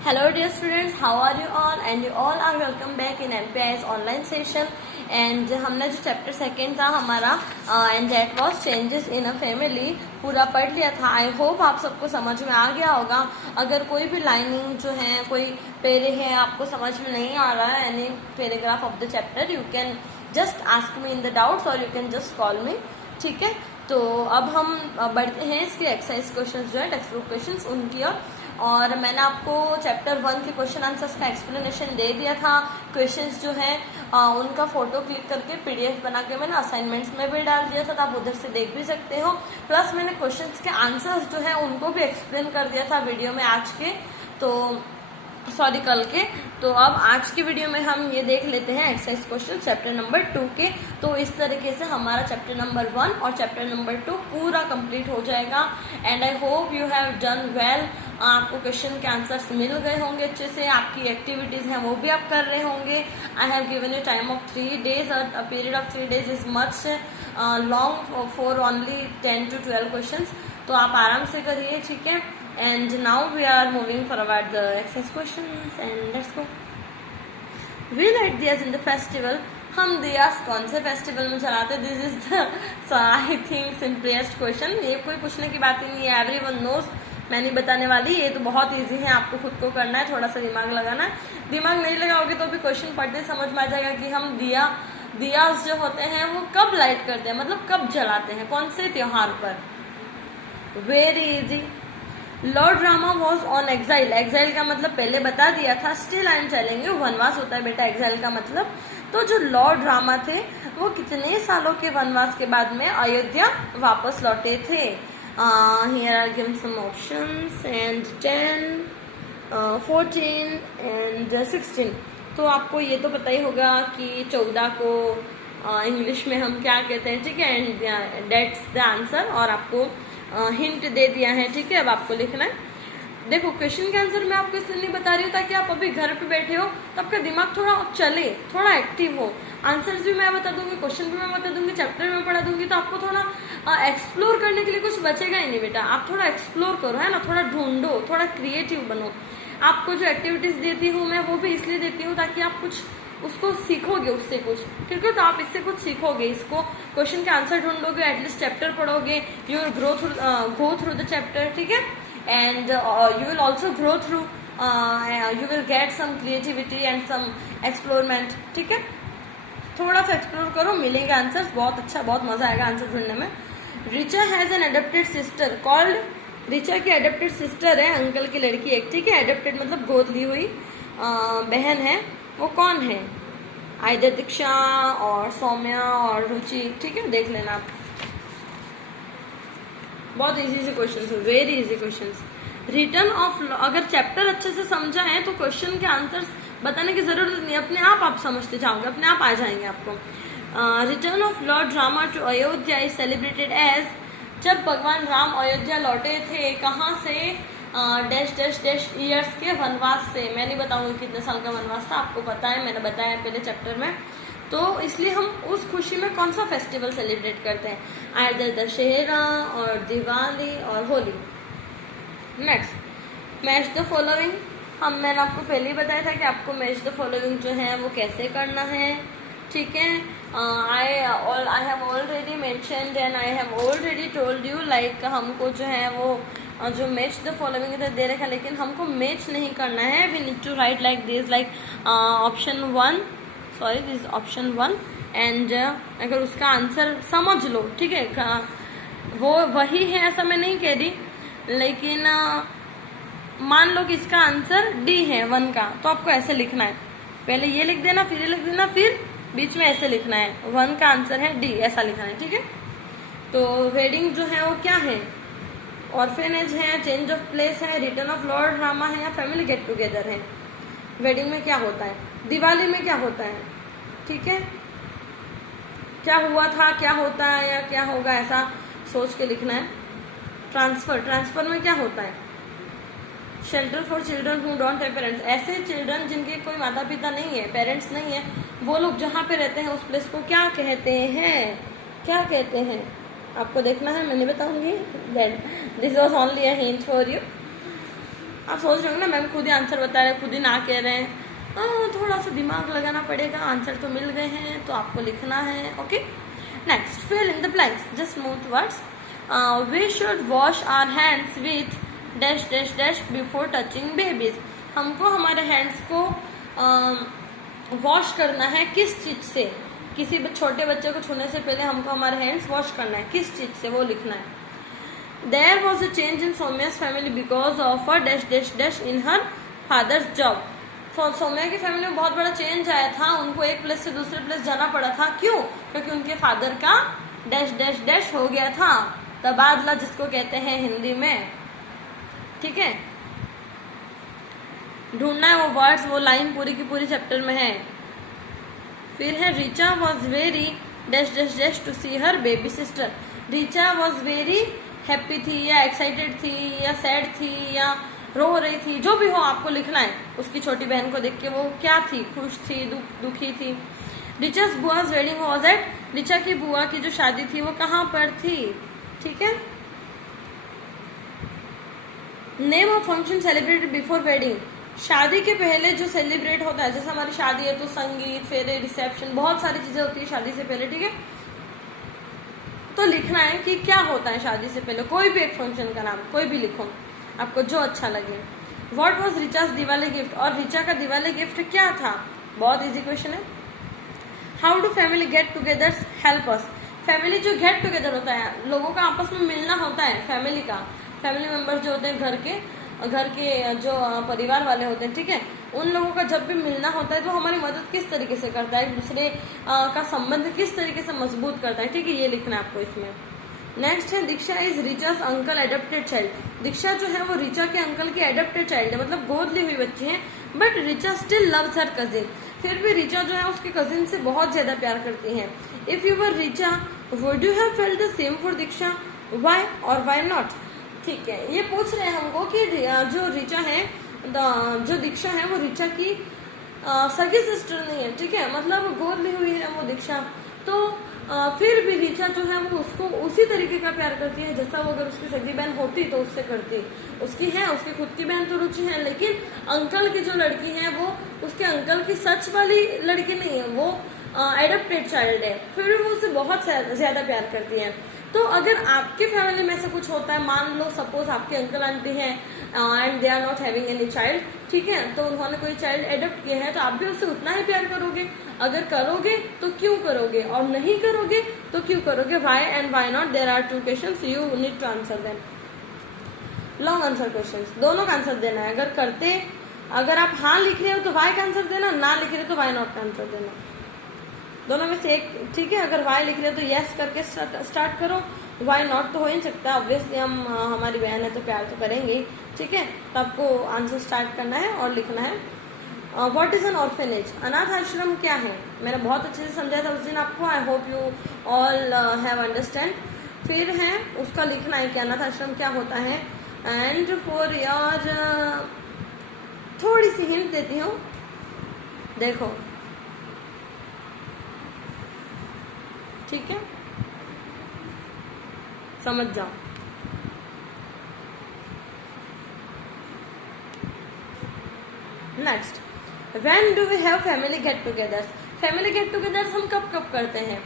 Hello dear students, how are you all? And you all are welcome back in MPI's online session. And हमने जो chapter second था हमारा and that was changes in a family पूरा पढ़ लिया था. I hope आप सबको समझ में आ गया होगा. अगर कोई भी लाइनिंग जो है कोई पेरे है आपको समझ में नहीं आ रहा है any paragraph of the chapter, you can just ask me in the doubts और you can just call me. ठीक है, तो अब हम बढ़ते हैं इसके एक्सरसाइज क्वेश्चन जो है टेक्स्ट बुक क्वेश्चन उनकी और मैंने आपको चैप्टर 1 के क्वेश्चन आंसर्स का एक्सप्लेनेशन दे दिया था. क्वेश्चंस जो है उनका फोटो क्लिक करके पीडीएफ बना के मैंने असाइनमेंट्स में भी डाल दिया था, तो आप उधर से देख भी सकते हो. प्लस मैंने क्वेश्चंस के आंसर्स जो है उनको भी एक्सप्लेन कर दिया था वीडियो में आज के, तो सॉरी कल के. तो अब आज की वीडियो में हम ये देख लेते हैं एक्सरसाइज क्वेश्चन चैप्टर नंबर 2 के. तो इस तरीके से हमारा चैप्टर नंबर 1 और चैप्टर नंबर 2 पूरा कंप्लीट हो जाएगा. And I hope you have done well. आपको क्वेश्चन के आंसर्स मिल गए होंगे अच्छे से. आपकी एक्टिविटीज हैं वो भी आप कर रहे होंगे. I have given you time of 3 days. A period of 3 days is much long for only 10 to 12 question. तो आप आराम से करिए. ठीक है, and now we are moving forward the exercise questions and let's go. We light diyas in the festival. हम दियास कौन से फेस्टिवल में चलाते? This is the I think simplest question. ये कोई पूछने की बात ही नहीं है. Everyone knows. मैं नहीं बताने वाली. ये तो बहुत इजी है, आपको खुद को करना है, थोड़ा सा दिमाग लगाना है. दिमाग नहीं लगाओगे तो भी क्वेश्चन पढ़ते समझ में आ जाएगा कि हम दियास जो होते हैं वो कब लाइट करते हैं, मतलब कब जलाते हैं, कौन से त्योहार पर. Very easy. Lord Rama was on exile. Exile का मतलब पहले बता दिया था. Still I am telling you, वनवास होता है बेटा एग्जाइल का मतलब. तो जो लॉर्ड रामा थे वो कितने सालों के वनवास के बाद में अयोध्या वापस लौटे थे. Here are given some options and 10, 14 and 16. तो आपको ये तो पता ही होगा कि 14 को इंग्लिश में हम क्या कहते हैं. ठीक है, एंड दैट्स द आंसर. और आपको हिंट दे दिया है. ठीक है, अब आपको लिखना है. देखो क्वेश्चन के आंसर मैं आपको इसलिए नहीं बता रही हूँ ताकि आप अभी घर पे बैठे हो तो आपका दिमाग थोड़ा चले, थोड़ा एक्टिव हो. आंसर्स भी मैं बता दूंगी, क्वेश्चन भी मैं बता दूंगी, चैप्टर में पढ़ा दूंगी, तो आपको थोड़ा एक्सप्लोर करने के लिए कुछ बचेगा ही नहीं बेटा. आप थोड़ा एक्सप्लोर करो, है ना, थोड़ा ढूंढो, थोड़ा क्रिएटिव बनो. आपको जो एक्टिविटीज देती हूँ मैं वो भी इसलिए देती हूँ ताकि आप कुछ उसको सीखोगे, उससे कुछ. ठीक है, तो आप इससे कुछ सीखोगे. इसको क्वेश्चन के आंसर ढूंढोगे, एटलीस्ट चैप्टर पढ़ोगे, you will go through the chapter. ठीक है, and you will also grow through, you will get some creativity and some explorement. ठीक है, थोड़ा सा एक्सप्लोर करो, मिलेंगे आंसर्स. बहुत अच्छा, बहुत मजा आएगा आंसर ढूंढने में. Richa has an adapted sister called. Richa की एडप्टेड सिस्टर है, अंकल की लड़की एक. ठीक है, एडप्टेड मतलब गोद ली हुई बहन है. वो कौन है? आइदर दीक्षा और सौम्या और रुचि. ठीक है, देख लेना आप. बहुत इजी से क्वेश्चन है, very easy question. Return of, अगर चैप्टर अच्छे से समझा है तो क्वेश्चन के आंसर्स बताने की जरूरत नहीं, अपने आप समझते जाओगे, अपने आप आ जाएंगे आपको. Return of Lord Rama to Ayodhya is celebrated as. जब भगवान राम अयोध्या लौटे थे, कहाँ से? डैश डैश डैश ईयर्स के वनवास से. मैं नहीं बताऊंगी कितने साल का वनवास था, आपको पता है, मैंने बताया पहले चैप्टर में. तो इसलिए हम उस खुशी में कौन सा फेस्टिवल सेलिब्रेट करते हैं? आइदर दशहरा और दिवाली और Holi. Next, match the following. मैंने आपको पहले ही बताया था कि आपको मैच द फॉलोइंग जो है वो कैसे करना है. ठीक है, I have already mentioned and I have already told you, like हमको जो है वो जो मैच द फॉलोइंग दे रखा है, लेकिन हमको मैच नहीं करना है. We need to write like this, like option 1, sorry this option 1. And अगर उसका आंसर समझ लो, ठीक है, वो वही है ऐसा मैं नहीं कह रही, लेकिन मान लो कि इसका आंसर डी है 1 का, तो आपको ऐसे लिखना है. पहले ये लिख देना, फिर ये लिख देना, फिर बीच में ऐसे लिखना है. 1 का आंसर है डी, ऐसा लिखना है. ठीक है, तो वेडिंग जो है वो क्या है? ऑर्फेनेज है, चेंज ऑफ प्लेस है, रिटर्न ऑफ लॉर्ड रामा है, या फैमिली गेट टुगेदर है. वेडिंग में क्या होता है? दिवाली में क्या होता है? ठीक है, क्या हुआ था, क्या होता है या क्या होगा, ऐसा सोच के लिखना है. ट्रांसफर में क्या होता है? Shelter for children who don't have parents. ऐसे चिल्ड्रन जिनके कोई माता पिता नहीं है, पेरेंट्स नहीं है, वो लोग जहाँ पे रहते हैं उस प्लेस को क्या कहते हैं? क्या कहते हैं? आपको देखना है, मैं नहीं बताऊंगी. This was only a hint for you. आप सोच रहे हो ना मैम खुद ही आंसर बता रहे हैं, खुद ही ना कह रहे हैं, थोड़ा सा दिमाग लगाना पड़ेगा, आंसर तो मिल गए हैं तो आपको लिखना है। Okay, next fill in the blanks, just move towards. We should wash our hands with dash dash dash before touching babies. हमको हमारे हैंड्स को वॉश करना है किस चीज से, किसी छोटे बच्चे को छूने से पहले हमको हमारे हैंड्स वॉश करना है, किस चीज से वो लिखना है। There was a change in Soumya's family because of a dash dash dash in her father's job. Saumya की फैमिली में बहुत बड़ा चेंज आया था, उनको एक प्लेस से दूसरे प्लेस जाना पड़ा था। क्यों? क्योंकि उनके फादर का डैश डैश डैश हो गया था, तबादला जिसको कहते हैं हिंदी में। ठीक है, ढूंढना है वो वर्ड्स, वो लाइन पूरी की पूरी चैप्टर में है। फिर है Richa was very dash dash dash to see her baby sister. Richa was very happy थी या एक्साइटेड थी या सैड थी या रो रही थी, जो भी हो आपको लिखना है। उसकी छोटी बहन को देख के वो क्या थी, खुश थी, दुखी थी। रिचा's बुआ's वेडिंग वाज एट, रिचा की बुआ की जो शादी थी वो कहाँ पर थी। ठीक है, name of function celebrated before wedding, शादी के पहले जो सेलिब्रेट होता है, जैसे हमारी शादी है तो संगीत, फेरे, रिसेप्शन, बहुत सारी चीजें होती है शादी से पहले। ठीक है, तो लिखना है कि क्या होता है शादी से पहले, कोई भी एक फंक्शन का नाम, कोई भी लिखो आपको जो अच्छा लगे। व्हाट वाज रिचा's दिवाली गिफ्ट, और रिचा का दिवाली गिफ्ट क्या था। बहुत इजी क्वेश्चन है। How do family get together help us, family जो गेट टुगेदर होता है, लोगों का आपस में मिलना होता है, फैमिली का, फैमिली मेंबर जो होते हैं घर के जो परिवार वाले होते हैं। ठीक है, उन लोगों का जब भी मिलना होता है तो हमारी मदद किस तरीके से करता है, एक दूसरे का संबंध किस तरीके से मजबूत करता है। ठीक है, ये लिखना है आपको इसमें। नेक्स्ट है दीक्षा इज रिचा's अंकल एडप्टेड चाइल्ड, दीक्षा जो है वो रिचा के अंकल की एडप्टेड चाइल्ड है, मतलब गोद ली हुई बच्ची है। But Richa still loves her cousin, फिर भी रिचा जो है उसके कजिन से बहुत ज्यादा प्यार करती है। If you were Richa would you have felt the same for Diksha, why और व्हाई नॉट। ठीक है, ये पूछ रहे हैं हमको कि जो रिचा है, जो दीक्षा है वो रिचा की सगी सिस्टर नहीं है। ठीक है, मतलब गोद ली हुई है वो दीक्षा, तो फिर भी रिचा जो है वो उसको उसी तरीके का प्यार करती है जैसा वो अगर उसकी सगी बहन होती तो उससे करती। उसकी खुद की बहन तो रुचि है, लेकिन अंकल की जो लड़की है वो उसके अंकल की सच वाली लड़की नहीं है, वो एडप्टेड चाइल्ड है, फिर भी वो उससे बहुत ज्यादा प्यार करती है। तो अगर आपके फैमिली में से कुछ होता है, मान लो सपोज आपके अंकल आंटी हैं and they are not having any child, ठीक है, तो उन्होंने कोई चाइल्ड एडप्ट किया है, तो आप भी उससे उतना ही प्यार करोगे। अगर करोगे तो क्यों करोगे, और नहीं करोगे तो क्यों करोगे, why and why not. There are 2 questions, you need to answer them. Long answer questions, दोनों का आंसर देना है। अगर आप हाँ लिख रहे हो तो वाई का आंसर देना, ना लिख रहे हो तो वाई नॉट का आंसर देना, दोनों में से एक। ठीक है, अगर वाई लिख रहे हो तो यस करके स्टार्ट करो, वाई नॉट तो हो ही नहीं सकता, ऑब्वियसली हम हमारी बहन है तो प्यार तो करेंगे। ठीक है, तो आपको आंसर स्टार्ट करना है और लिखना है। व्हाट इज एन ऑर्फेनेज, अनाथ आश्रम क्या है। मैंने बहुत अच्छे से समझाया था उस दिन आपको, आई hope you all have understand. फिर है उसका लिखना है कि अनाथ आश्रम क्या होता है। एंड फॉर योर थोड़ी सी हिंट देती हूँ, देखो। ठीक है, समझ जाओ। Next, when do we have family get togethers, family get togethers हम कब कब करते हैं,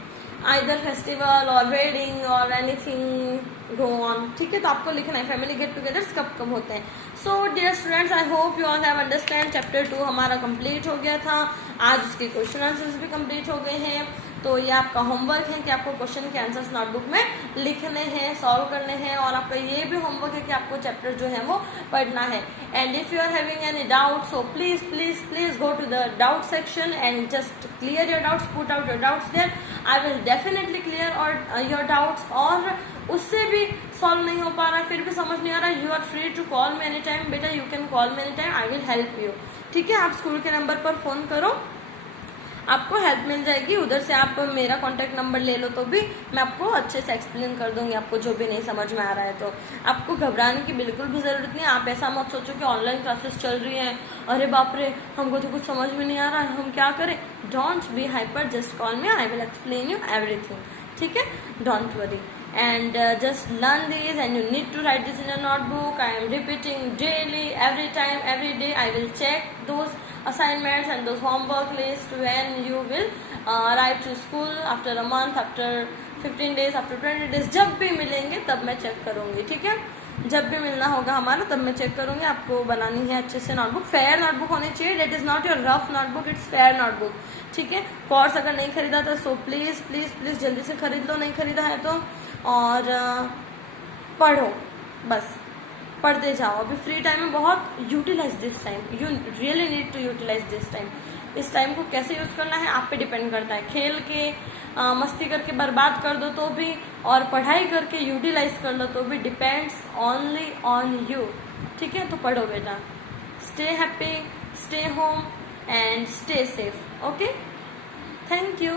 आइदर फेस्टिवल और वेडिंग और एनीथिंग गो ऑन। ठीक है, तो आपको लिखना है फैमिली गेट टुगेदर्स कब कब होते हैं। So dear students, I hope you all have understand. Chapter 2 हमारा कंप्लीट हो गया था, आज उसके क्वेश्चन आंसर्स भी कंप्लीट हो गए हैं। तो ये आपका होमवर्क है कि आपको क्वेश्चन के आंसर्स नोटबुक में लिखने हैं, सॉल्व करने हैं, और आपका ये भी होमवर्क है कि आपको चैप्टर जो है वो पढ़ना है। And if you are having any doubt, so please please please go to the doubt section and just clear your doubts, put out your doubts there. I will definitely clear all your doubts, और उससे भी solve नहीं हो पा रहा, फिर भी समझ नहीं आ रहा, you are free to call me any time. बेटा you can call me any time, I will help you. ठीक है, आप स्कूल के नंबर पर फोन करो, आपको हेल्प मिल जाएगी। उधर से आप मेरा कॉन्टैक्ट नंबर ले लो तो भी मैं आपको अच्छे से एक्सप्लेन कर दूंगी, आपको जो भी नहीं समझ में आ रहा है। तो आपको घबराने की बिल्कुल भी जरूरत नहीं है। आप ऐसा मत सोचो कि ऑनलाइन क्लासेस चल रही हैं, अरे बाप रे हमको तो कुछ समझ में नहीं आ रहा है, हम क्या करें। Don't be hyper, just call me, I will explain you everything. ठीक है, don't worry. and just learn these, and you need to write this in your notebook. I am repeating daily, every time, every day I will check those assignments and those homework list when you will arrive to school after a month, after 15 days, after 20 days. जब भी मिलेंगे तब मैं check करूंगी, ठीक है? जब भी मिलना होगा हमारा तब मैं चेक करूंगी. आपको बनानी है अच्छे से नोटबुक, फेयर नोटबुक होनी चाहिए. That is not your rough notebook, it's fair notebook, ठीक है? कोर्स अगर नहीं खरीदा तो सो प्लीज प्लीज प्लीज जल्दी से खरीद लो, नहीं खरीदा है तो. और पढ़ो, बस पढ़ते जाओ. अभी फ्री टाइम में बहुत utilise this time, you really need to utilise this time. इस टाइम को कैसे यूज करना है आप पे डिपेंड करता है. खेल के मस्ती करके बर्बाद कर दो तो भी, और पढ़ाई करके यूटिलाइज कर लो तो भी, डिपेंड्स ओनली ऑन यू, ठीक है? तो पढ़ो बेटा. Stay happy, stay home and stay safe. Okay, thank you.